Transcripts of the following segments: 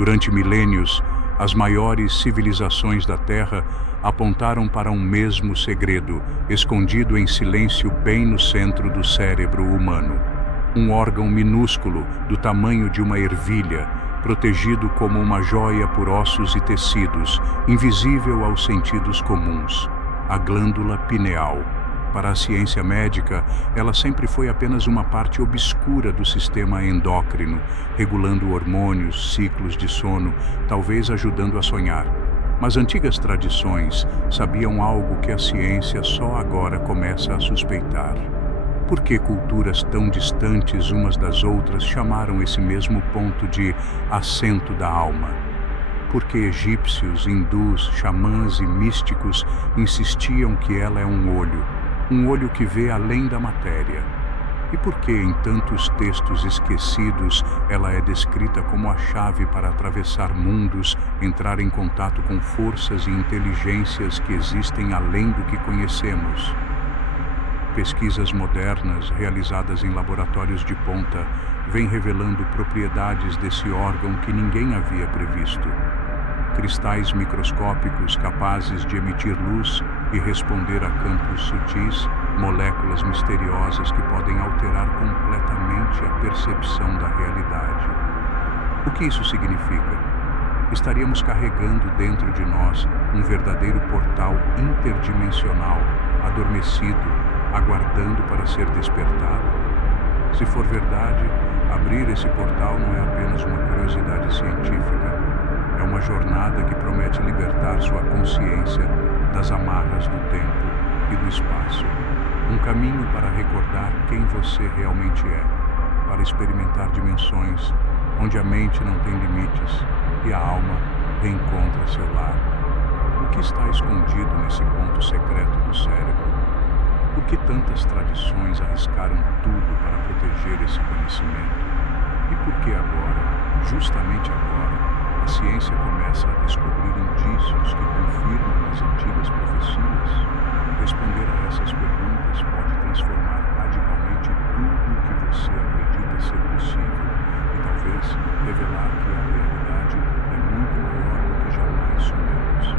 Durante milênios, as maiores civilizações da Terra apontaram para um mesmo segredo, escondido em silêncio bem no centro do cérebro humano. Um órgão minúsculo, do tamanho de uma ervilha, protegido como uma joia por ossos e tecidos, invisível aos sentidos comuns. A glândula pineal. Para a ciência médica, ela sempre foi apenas uma parte obscura do sistema endócrino, regulando hormônios, ciclos de sono, talvez ajudando a sonhar. Mas antigas tradições sabiam algo que a ciência só agora começa a suspeitar. Por que culturas tão distantes umas das outras chamaram esse mesmo ponto de assento da alma? Por que egípcios, hindus, xamãs e místicos insistiam que ela é um olho que vê além da matéria? E por que em tantos textos esquecidos ela é descrita como a chave para atravessar mundos, entrar em contato com forças e inteligências que existem além do que conhecemos? Pesquisas modernas, realizadas em laboratórios de ponta, vêm revelando propriedades desse órgão que ninguém havia previsto. Cristais microscópicos capazes de emitir luz e responder a campos sutis, moléculas misteriosas que podem alterar completamente a percepção da realidade. O que isso significa? Estaríamos carregando dentro de nós um verdadeiro portal interdimensional, adormecido, aguardando para ser despertado. Se for verdade, abrir esse portal não é apenas uma curiosidade científica, é uma jornada que promete libertar sua consciência das amarras do tempo e do espaço. Um caminho para recordar quem você realmente é, para experimentar dimensões onde a mente não tem limites e a alma reencontra seu lar. O que está escondido nesse ponto secreto do cérebro? Por que tantas tradições arriscaram tudo para proteger esse conhecimento? E por que agora, justamente agora, a ciência começa a descobrir indícios que confirmam as antigas profecias? Responder a essas perguntas pode transformar radicalmente tudo o que você acredita ser possível e talvez revelar que a realidade é muito maior do que jamais sonhamos.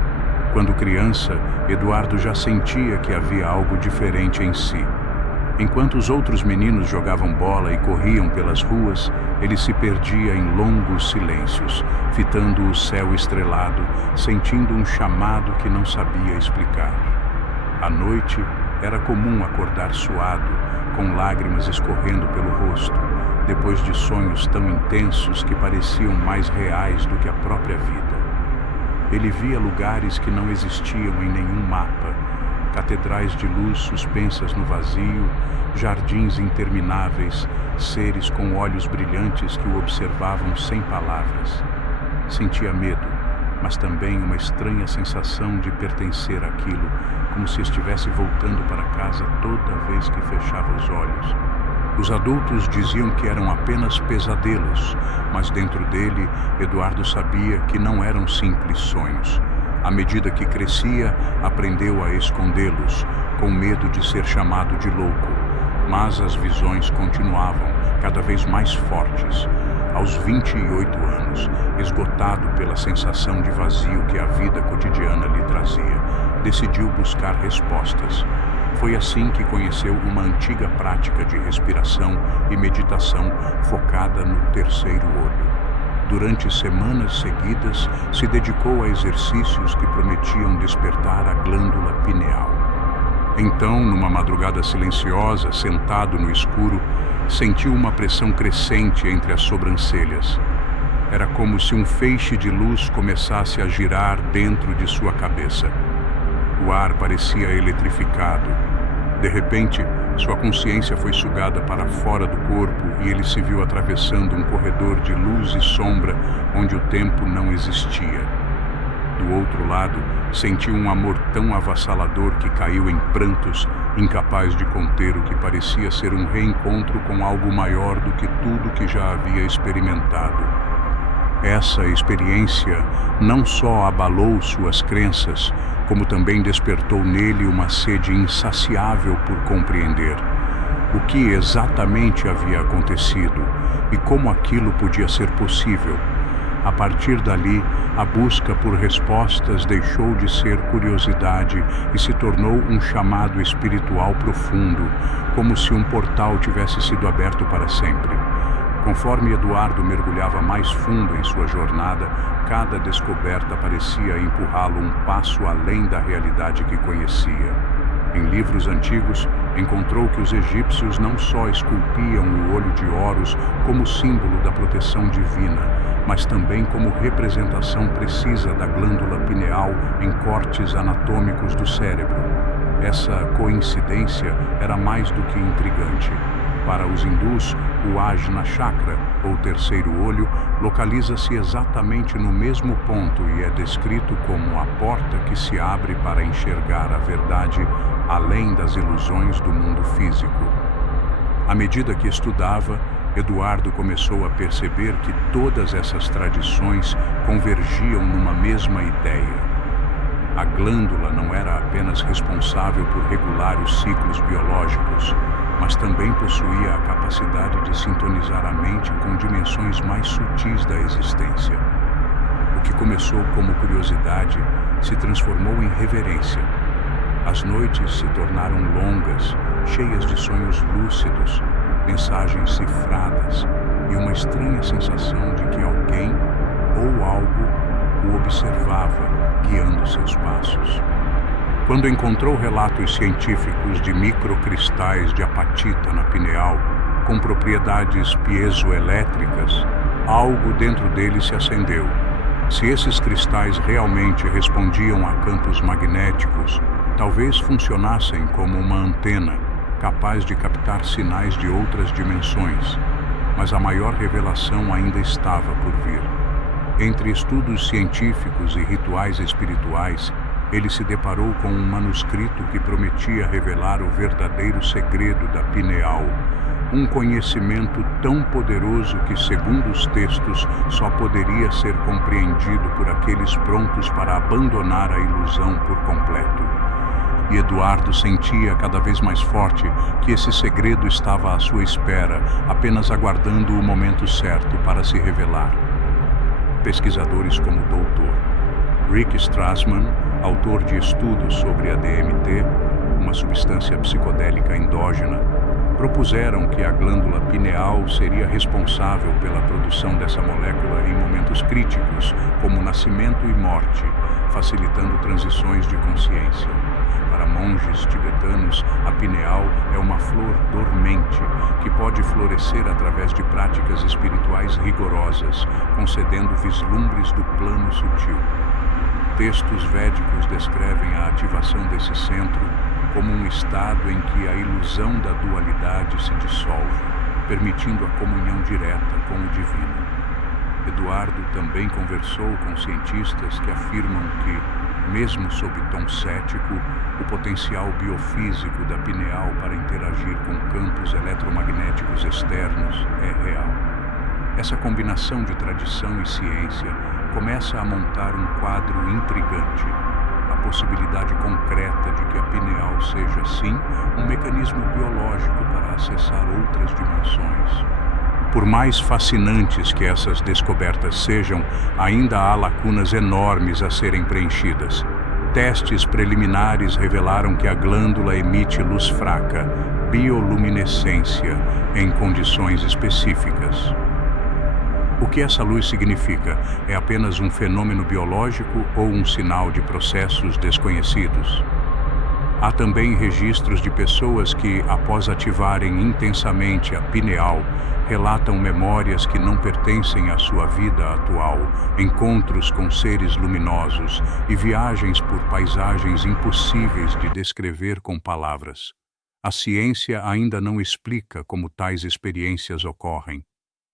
Quando criança, Eduardo já sentia que havia algo diferente em si. Enquanto os outros meninos jogavam bola e corriam pelas ruas, ele se perdia em longos silêncios, fitando o céu estrelado, sentindo um chamado que não sabia explicar. À noite, era comum acordar suado, com lágrimas escorrendo pelo rosto, depois de sonhos tão intensos que pareciam mais reais do que a própria vida. Ele via lugares que não existiam em nenhum mapa, catedrais de luz suspensas no vazio, jardins intermináveis, seres com olhos brilhantes que o observavam sem palavras. Sentia medo, mas também uma estranha sensação de pertencer àquilo, como se estivesse voltando para casa toda vez que fechava os olhos. Os adultos diziam que eram apenas pesadelos, mas dentro dele, Eduardo sabia que não eram simples sonhos. À medida que crescia, aprendeu a escondê-los, com medo de ser chamado de louco. Mas as visões continuavam, cada vez mais fortes. Aos 28 anos, esgotado pela sensação de vazio que a vida cotidiana lhe trazia, decidiu buscar respostas. Foi assim que conheceu uma antiga prática de respiração e meditação focada no terceiro olho. Durante semanas seguidas, se dedicou a exercícios que prometiam despertar a glândula pineal. Então, numa madrugada silenciosa, sentado no escuro, sentiu uma pressão crescente entre as sobrancelhas. Era como se um feixe de luz começasse a girar dentro de sua cabeça. O ar parecia eletrificado. De repente, sua consciência foi sugada para fora do corpo e ele se viu atravessando um corredor de luz e sombra onde o tempo não existia. Do outro lado, sentiu um amor tão avassalador que caiu em prantos, incapaz de conter o que parecia ser um reencontro com algo maior do que tudo que já havia experimentado. Essa experiência não só abalou suas crenças, como também despertou nele uma sede insaciável por compreender o que exatamente havia acontecido e como aquilo podia ser possível. A partir dali, a busca por respostas deixou de ser curiosidade e se tornou um chamado espiritual profundo, como se um portal tivesse sido aberto para sempre. Conforme Eduardo mergulhava mais fundo em sua jornada, cada descoberta parecia empurrá-lo um passo além da realidade que conhecia. Em livros antigos, encontrou que os egípcios não só esculpiam o olho de Horus como símbolo da proteção divina, mas também como representação precisa da glândula pineal em cortes anatômicos do cérebro. Essa coincidência era mais do que intrigante. Para os hindus, o Ajna Chakra, ou terceiro olho, localiza-se exatamente no mesmo ponto e é descrito como a porta que se abre para enxergar a verdade além das ilusões do mundo físico. À medida que estudava, Eduardo começou a perceber que todas essas tradições convergiam numa mesma ideia. A glândula não era apenas responsável por regular os ciclos biológicos, mas também possuía a capacidade de sintonizar a mente com dimensões mais sutis da existência. O que começou como curiosidade se transformou em reverência. As noites se tornaram longas, cheias de sonhos lúcidos, mensagens cifradas e uma estranha sensação de que alguém ou algo o observava, guiando seus passos. Quando encontrou relatos científicos de microcristais de apatita na pineal, com propriedades piezoelétricas, algo dentro dele se acendeu. Se esses cristais realmente respondiam a campos magnéticos, talvez funcionassem como uma antena, capaz de captar sinais de outras dimensões. Mas a maior revelação ainda estava por vir. Entre estudos científicos e rituais espirituais, ele se deparou com um manuscrito que prometia revelar o verdadeiro segredo da pineal, um conhecimento tão poderoso que, segundo os textos, só poderia ser compreendido por aqueles prontos para abandonar a ilusão por completo. E Eduardo sentia cada vez mais forte que esse segredo estava à sua espera, apenas aguardando o momento certo para se revelar. Pesquisadores como o Dr. Rick Strassman, autor de estudos sobre a DMT, uma substância psicodélica endógena, propuseram que a glândula pineal seria responsável pela produção dessa molécula em momentos críticos, como nascimento e morte, facilitando transições de consciência. Para monges tibetanos, a pineal é uma flor dormente que pode florescer através de práticas espirituais rigorosas, concedendo vislumbres do plano sutil. Textos védicos descrevem a ativação desse centro como um estado em que a ilusão da dualidade se dissolve, permitindo a comunhão direta com o divino. Eduardo também conversou com cientistas que afirmam que, mesmo sob tom cético, o potencial biofísico da pineal para interagir com campos eletromagnéticos externos é real. Essa combinação de tradição e ciência começa a montar um quadro intrigante, a possibilidade concreta de que a pineal seja, sim, um mecanismo biológico para acessar outras dimensões. Por mais fascinantes que essas descobertas sejam, ainda há lacunas enormes a serem preenchidas. Testes preliminares revelaram que a glândula emite luz fraca, bioluminescência, em condições específicas. O que essa luz significa? É apenas um fenômeno biológico ou um sinal de processos desconhecidos? Há também registros de pessoas que, após ativarem intensamente a pineal, relatam memórias que não pertencem à sua vida atual, encontros com seres luminosos e viagens por paisagens impossíveis de descrever com palavras. A ciência ainda não explica como tais experiências ocorrem.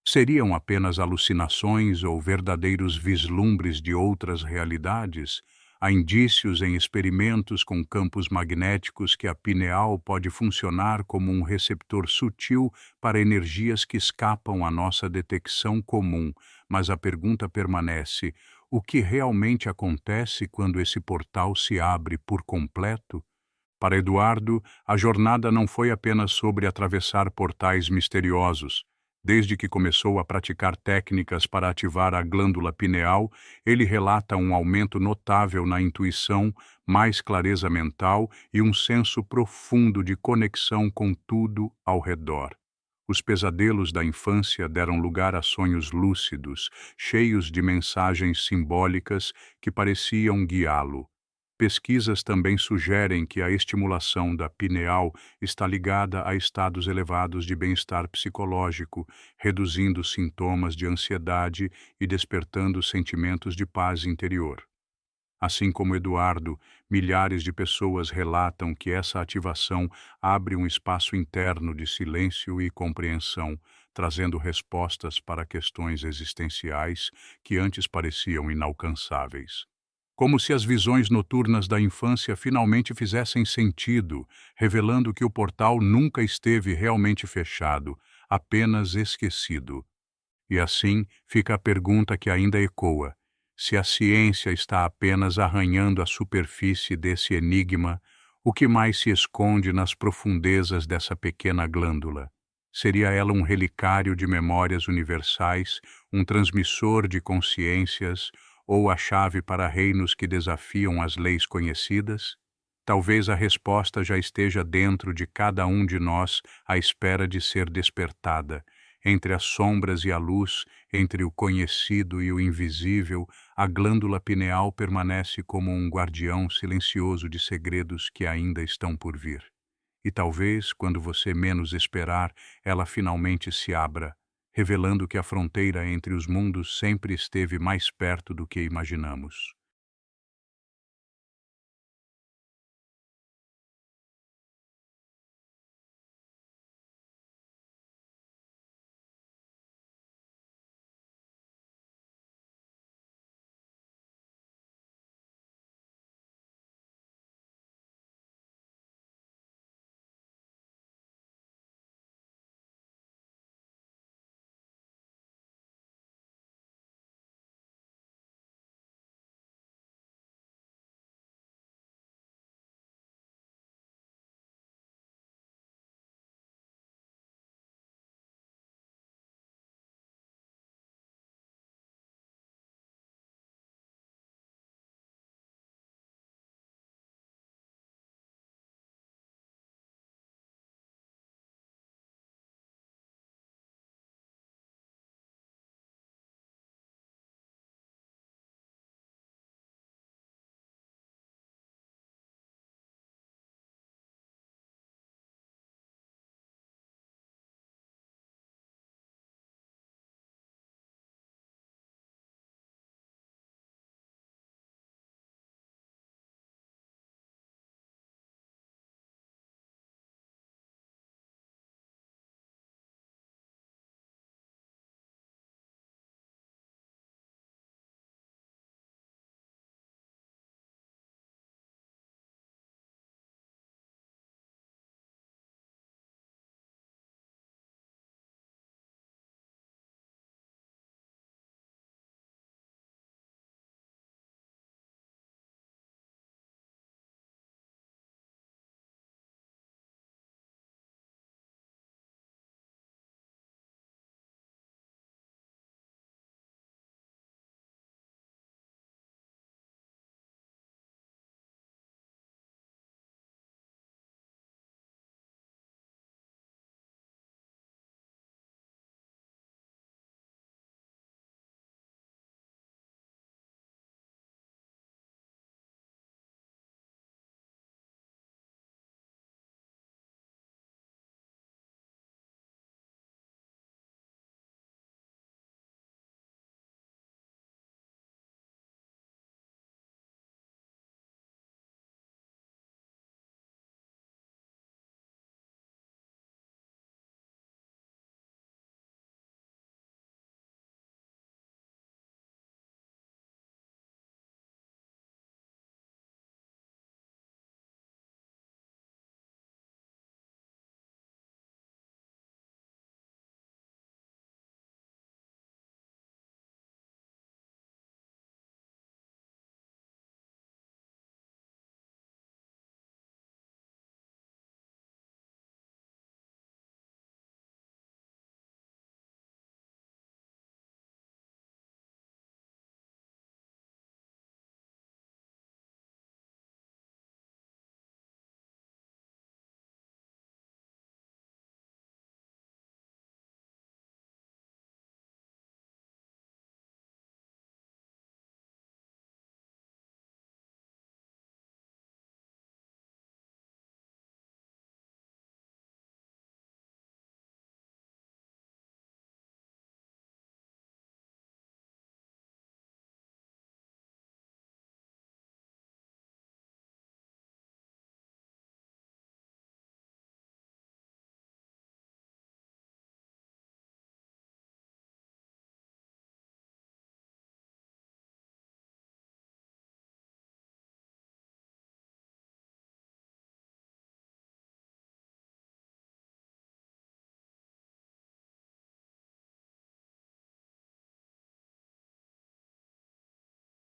Seriam apenas alucinações ou verdadeiros vislumbres de outras realidades? Há indícios em experimentos com campos magnéticos que a pineal pode funcionar como um receptor sutil para energias que escapam à nossa detecção comum, mas a pergunta permanece: o que realmente acontece quando esse portal se abre por completo? Para Eduardo, a jornada não foi apenas sobre atravessar portais misteriosos. Desde que começou a praticar técnicas para ativar a glândula pineal, ele relata um aumento notável na intuição, mais clareza mental e um senso profundo de conexão com tudo ao redor. Os pesadelos da infância deram lugar a sonhos lúcidos, cheios de mensagens simbólicas que pareciam guiá-lo. Pesquisas também sugerem que a estimulação da pineal está ligada a estados elevados de bem-estar psicológico, reduzindo sintomas de ansiedade e despertando sentimentos de paz interior. Assim como Eduardo, milhares de pessoas relatam que essa ativação abre um espaço interno de silêncio e compreensão, trazendo respostas para questões existenciais que antes pareciam inalcançáveis. Como se as visões noturnas da infância finalmente fizessem sentido, revelando que o portal nunca esteve realmente fechado, apenas esquecido. E assim fica a pergunta que ainda ecoa: se a ciência está apenas arranhando a superfície desse enigma, o que mais se esconde nas profundezas dessa pequena glândula? Seria ela um relicário de memórias universais, um transmissor de consciências, ou a chave para reinos que desafiam as leis conhecidas? Talvez a resposta já esteja dentro de cada um de nós, à espera de ser despertada. Entre as sombras e a luz, entre o conhecido e o invisível, a glândula pineal permanece como um guardião silencioso de segredos que ainda estão por vir. E talvez, quando você menos esperar, ela finalmente se abra, revelando que a fronteira entre os mundos sempre esteve mais perto do que imaginamos.